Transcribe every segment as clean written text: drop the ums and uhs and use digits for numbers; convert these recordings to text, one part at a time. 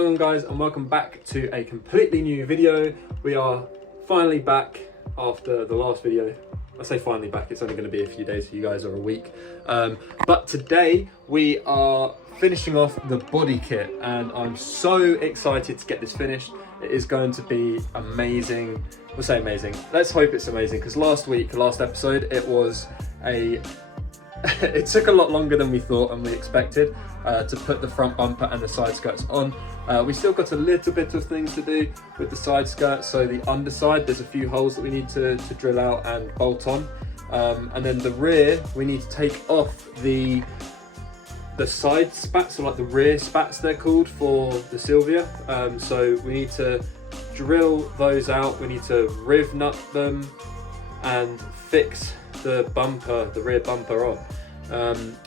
going on, guys, and welcome back to a completely new video. We are finally back after the last video. I say finally back, it's only going to be a few days for you guys, or a week. But today we are finishing off the body kit, and I'm so excited to get this finished. It is going to be amazing. We'll say amazing. Let's hope it's amazing, because last episode, it was it took a lot longer than we thought and we expected to put the front bumper and the side skirts on. We still got a little bit of things to do with the side skirts. So the underside, there's a few holes that we need to drill out and bolt on. And then the rear, we need to take off the side spats, or like the rear spats they're called, for the Silvia. So we need to drill those out. We need to riv nut them and fix the rear bumper on.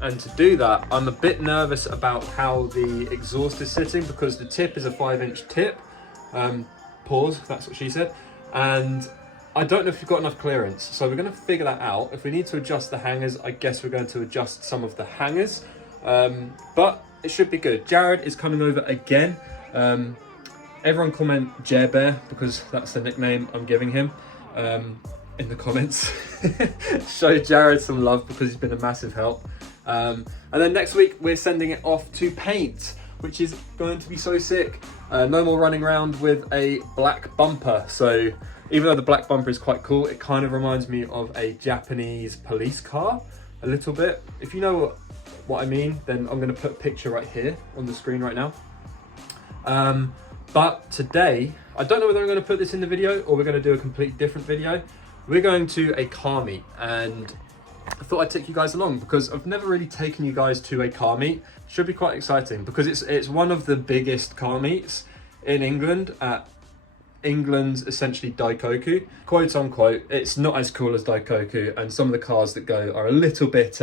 And to do that, I'm a bit nervous about how the exhaust is sitting, because the tip is a 5-inch tip. Pause, that's what she said. And I don't know if you've got enough clearance, so we're going to figure that out. If we need to adjust the hangers, I guess we're going to adjust some of the hangers. But it should be good. Jared is coming over again. Everyone comment Jer Bear, because that's the nickname I'm giving him. In the comments. Show Jared some love, because he's been a massive help. And then next week we're sending it off to paint, which is going to be so sick. No more running around with a black bumper. So even though the black bumper is quite cool, it kind of reminds me of a Japanese police car a little bit. If you know what I mean, then I'm going to put a picture right here on the screen right now. But today, I don't know whether I'm going to put this in the video or we're going to do a completely different video. We're going to a car meet, and I thought I'd take you guys along, because I've never really taken you guys to a car meet. Should be quite exciting, because it's one of the biggest car meets in England, at England's essentially Daikoku, quote unquote. It's not as cool as Daikoku, and some of the cars that go are a little bit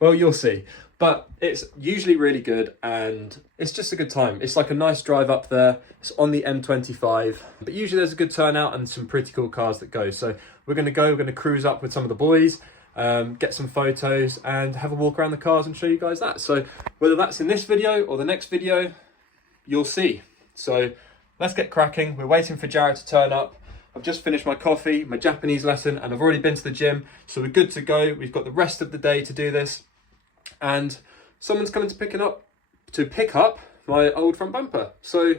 well, you'll see. But it's usually really good, and it's just a good time. It's like a nice drive up there. It's on the M25, but usually there's a good turnout and some pretty cool cars that go. So we're going to cruise up with some of the boys, get some photos and have a walk around the cars and show you guys that. So whether that's in this video or the next video, you'll see. So let's get cracking. We're waiting for Jared to turn up. I've just finished my coffee, my Japanese lesson, and I've already been to the gym. So we're good to go. We've got the rest of the day to do this. And someone's coming to pick up my old front bumper. So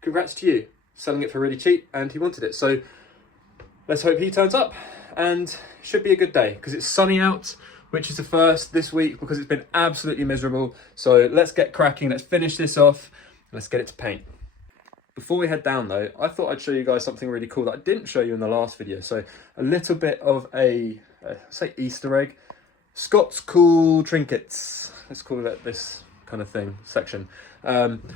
congrats to you, selling it for really cheap, and he wanted it. So let's hope he turns up, and it should be a good day, because it's sunny out, which is the first this week, because it's been absolutely miserable. So let's get cracking, let's finish this off, and let's get it to paint. Before we head down though, I thought I'd show you guys something really cool that I didn't show you in the last video. So a little bit of a, say Easter egg. Scott's cool trinkets, let's call it this kind of thing section.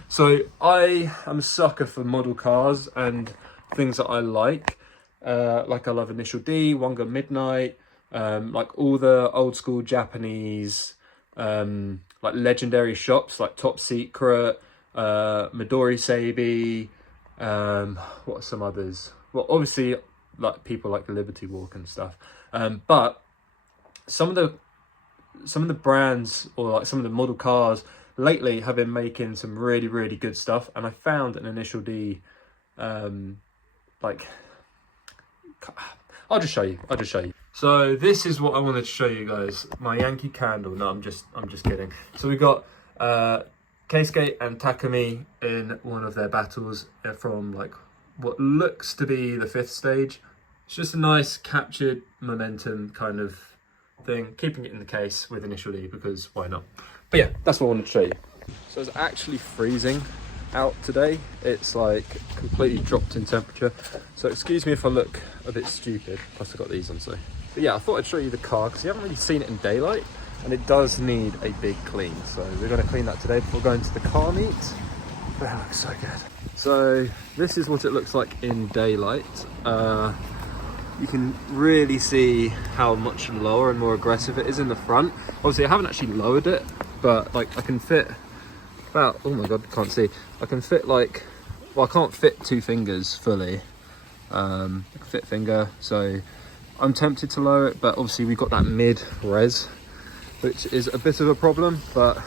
So I am a sucker for model cars and things that I like I love Initial D, Wonga Midnight, like all the old school Japanese like legendary shops like Top Secret, Midori Seibi, what are some others? Well, obviously like people like the Liberty Walk and stuff, but some of the brands, or like some of the model cars lately, have been making some really, really good stuff. And I found an Initial D, like, I'll just show you. So this is what I wanted to show you guys. My Yankee Candle. No, I'm just kidding. So we got Keisuke and Takumi in one of their battles from like what looks to be the 5th stage. It's just a nice captured momentum kind of thing, keeping it in the case with Initial D, because why not? But yeah, that's what I wanted to show you. So it's actually freezing out today. It's like completely dropped in temperature, so excuse me if I look a bit stupid, plus I've got these on. So but yeah, I thought I'd show you the car, because you haven't really seen it in daylight, and it does need a big clean. So we're going to clean that today before going to the car meet. But it looks so good. So this is what it looks like in daylight. You can really see how much lower and more aggressive it is in the front. Obviously I haven't actually lowered it, but like I can fit about, oh my god, I can't see. I can fit like, well, I can't fit 2 fingers fully. I can fit finger, so I'm tempted to lower it, but obviously we've got that mid res, which is a bit of a problem, but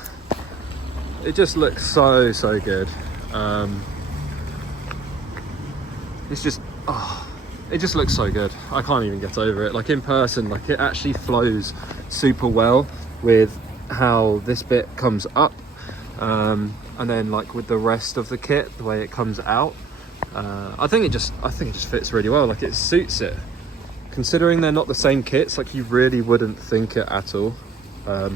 It just looks so good. It's just, it just looks so good. I can't even get over it. Like in person, like it actually flows super well with how this bit comes up, and then like with the rest of the kit, the way it comes out. I think it just fits really well. Like it suits it. Considering they're not the same kits, like you really wouldn't think it at all. But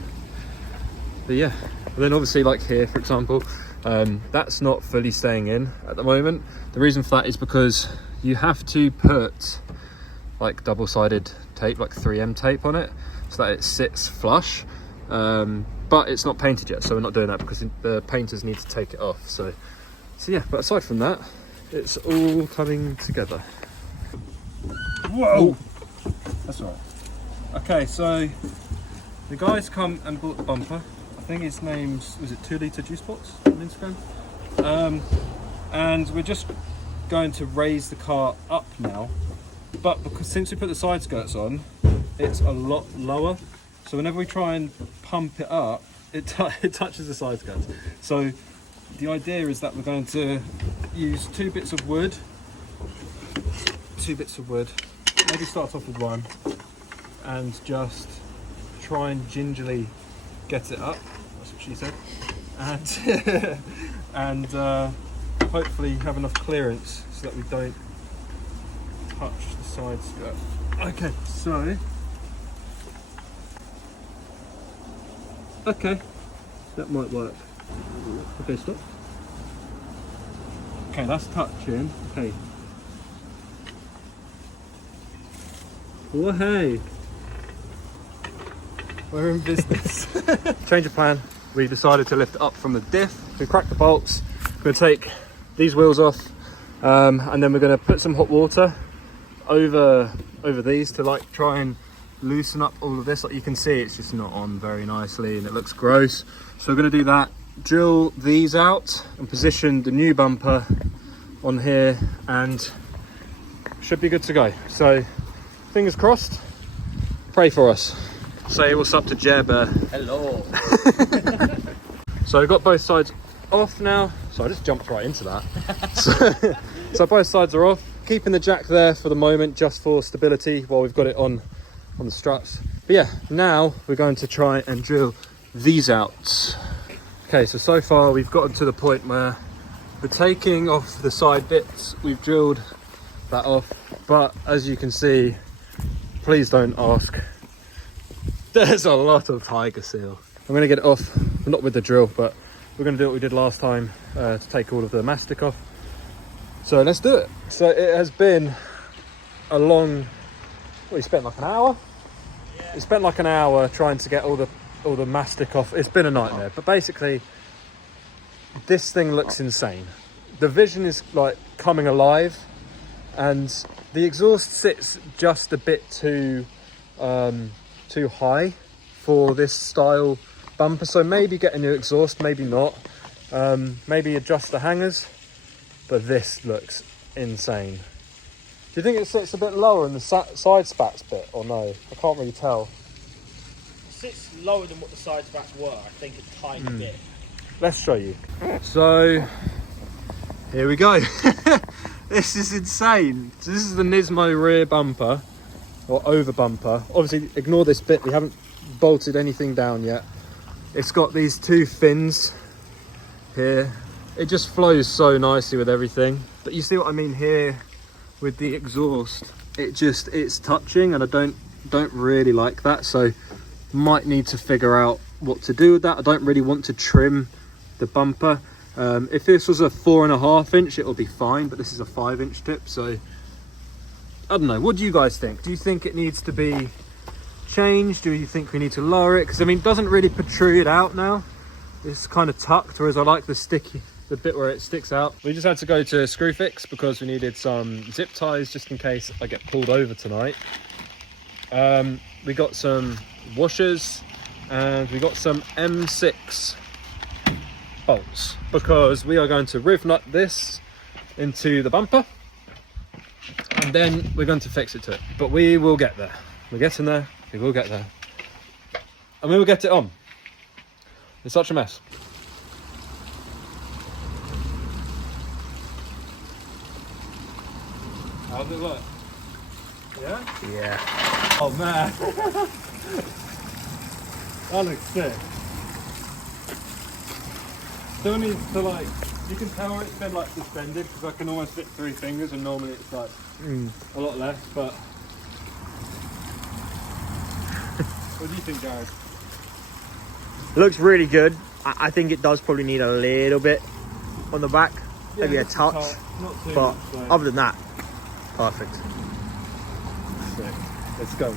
yeah, and then obviously like here, for example, that's not fully staying in at the moment. The reason for that is because you have to put like double-sided tape, like 3M tape on it, so that it sits flush. But it's not painted yet, so we're not doing that because the painters need to take it off. So yeah, but aside from that, it's all coming together. Whoa! That's all right. Okay, so the guys come and bought the bumper. I think his name's, was it 2 Litre Juice Box on Instagram? And we're just going to raise the car up now, but because since we put the side skirts on, it's a lot lower. So whenever we try and pump it up, it touches the side skirts. So the idea is that we're going to use 2 bits of wood. Maybe start off with 1 and just try and gingerly get it up. That's what she said. And hopefully have enough clearance so that we don't touch the side skirt. Okay, so okay, that might work. Okay, stop. Okay, that's touching. Okay. Well, hey, we're in business. Change of plan. We decided to lift it up from the diff. We cracked the bolts. We're going to take these wheels off, and then we're going to put some hot water over these to like try and loosen up all of this. Like you can see, it's just not on very nicely and it looks gross. So we're going to do that. Drill these out and position the new bumper on here, and should be good to go. So fingers crossed. Pray for us. Say what's up to Jeb. Hello. So we've got both sides off now. So I just jumped right into that. So both sides are off. Keeping the jack there for the moment, just for stability while we've got it on the struts. But yeah, now we're going to try and drill these out. Okay, so far we've gotten to the point where we're taking off the side bits. We've drilled that off, but as you can see, please don't ask, there's a lot of tiger seal. I'm going to get it off, not with the drill, but we're going to do what we did last time, to take all of the mastic off. So let's do it. So it has been a long, what, you spent like an hour? Yeah. You spent like an hour trying to get all the mastic off. It's been a nightmare, but basically this thing looks insane. The vision is like coming alive, and the exhaust sits just a bit too high for this style bumper. So maybe get a new exhaust, maybe not. Maybe adjust the hangers, but this looks insane. Do you think it sits a bit lower in the side spats bit, or no? I can't really tell. It sits lower than what the side spats were, I think a tiny bit. Let's show you. So here we go. This is insane. So this is the Nismo rear bumper, or over bumper. Obviously ignore this bit, we haven't bolted anything down yet. It's got these 2 fins here. It just flows so nicely with everything. But you see what I mean here with the exhaust. It's touching, and I don't really like that. So might need to figure out what to do with that. I don't really want to trim the bumper. If this was a 4.5 inch, it will be fine, but this is a 5-inch tip, so I don't know. What do you guys think? Do you think it needs to be changed? Do you think we need to lower it? Because I mean, it doesn't really protrude out now. It's kind of tucked, whereas I like the bit where it sticks out. We just had to go to Screwfix because we needed some zip ties just in case I get pulled over tonight. We got some washers, and we got some M6 bolts because we are going to riv nut this into the bumper, and then we're going to fix it to it. But we will get there. We're getting there. We will get there, and we will get it on. It's such a mess. How's it look? Yeah? Yeah. Oh man. That looks sick. Still needs to like, you can tell it's been like suspended because I can almost fit 3 fingers and normally it's like a lot less, but what do you think, Jared? Looks really good. I think it does probably need a little bit on the back, maybe a touch, not too but much, so. other than that, perfect. Sick. Let's go.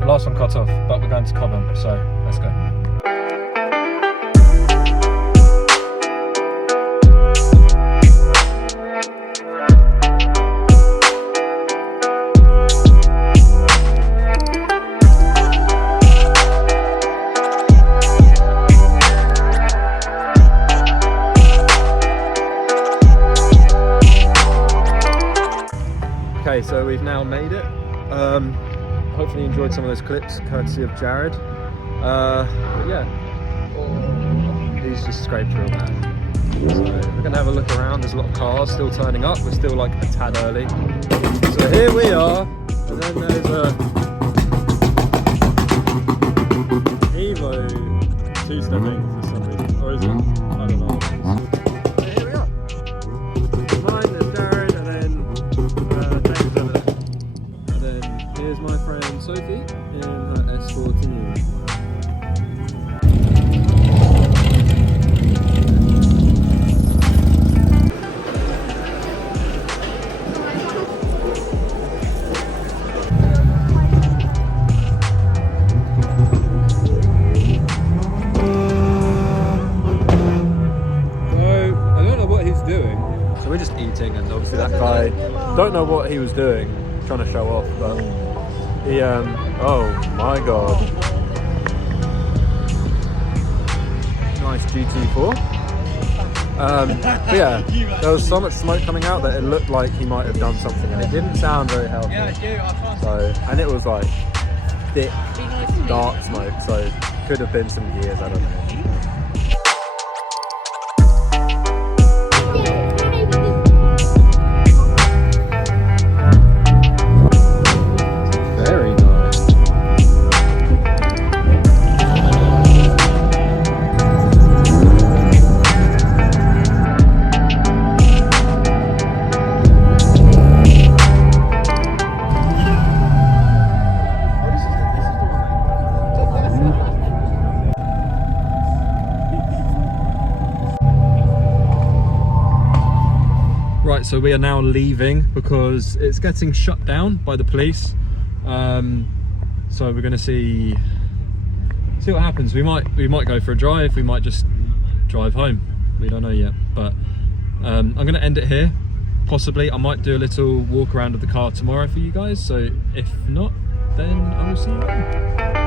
The last one cut off, but we're going to Cobham, so let's go. Okay, so we've now made it. Hopefully you enjoyed some of those clips, courtesy of Jared. But yeah, he's just scraped through that. So we're gonna have a look around. There's a lot of cars still turning up. We're still like a tad early. So here we are, and then there's a Evo 2-stepping for some reason, or is it? I don't know. So here we are. Mine, there's Jared, and then Dave's over there. And then here's my friend Sophie in her S.1. So we're just eating, and obviously that guy, don't know what he was doing, trying to show off, but he, oh my god. Nice GT4. But yeah, there was so much smoke coming out that it looked like he might have done something, and it didn't sound very healthy. So, and it was like thick, dark smoke, so could have been some gears, I don't know. Very nice. Right, so we are now leaving because it's getting shut down by the police. So we're going to see what happens. We might go for a drive. We might just drive home. We don't know yet. But I'm going to end it here. Possibly, I might do a little walk around of the car tomorrow for you guys. So if not, then I will see you then.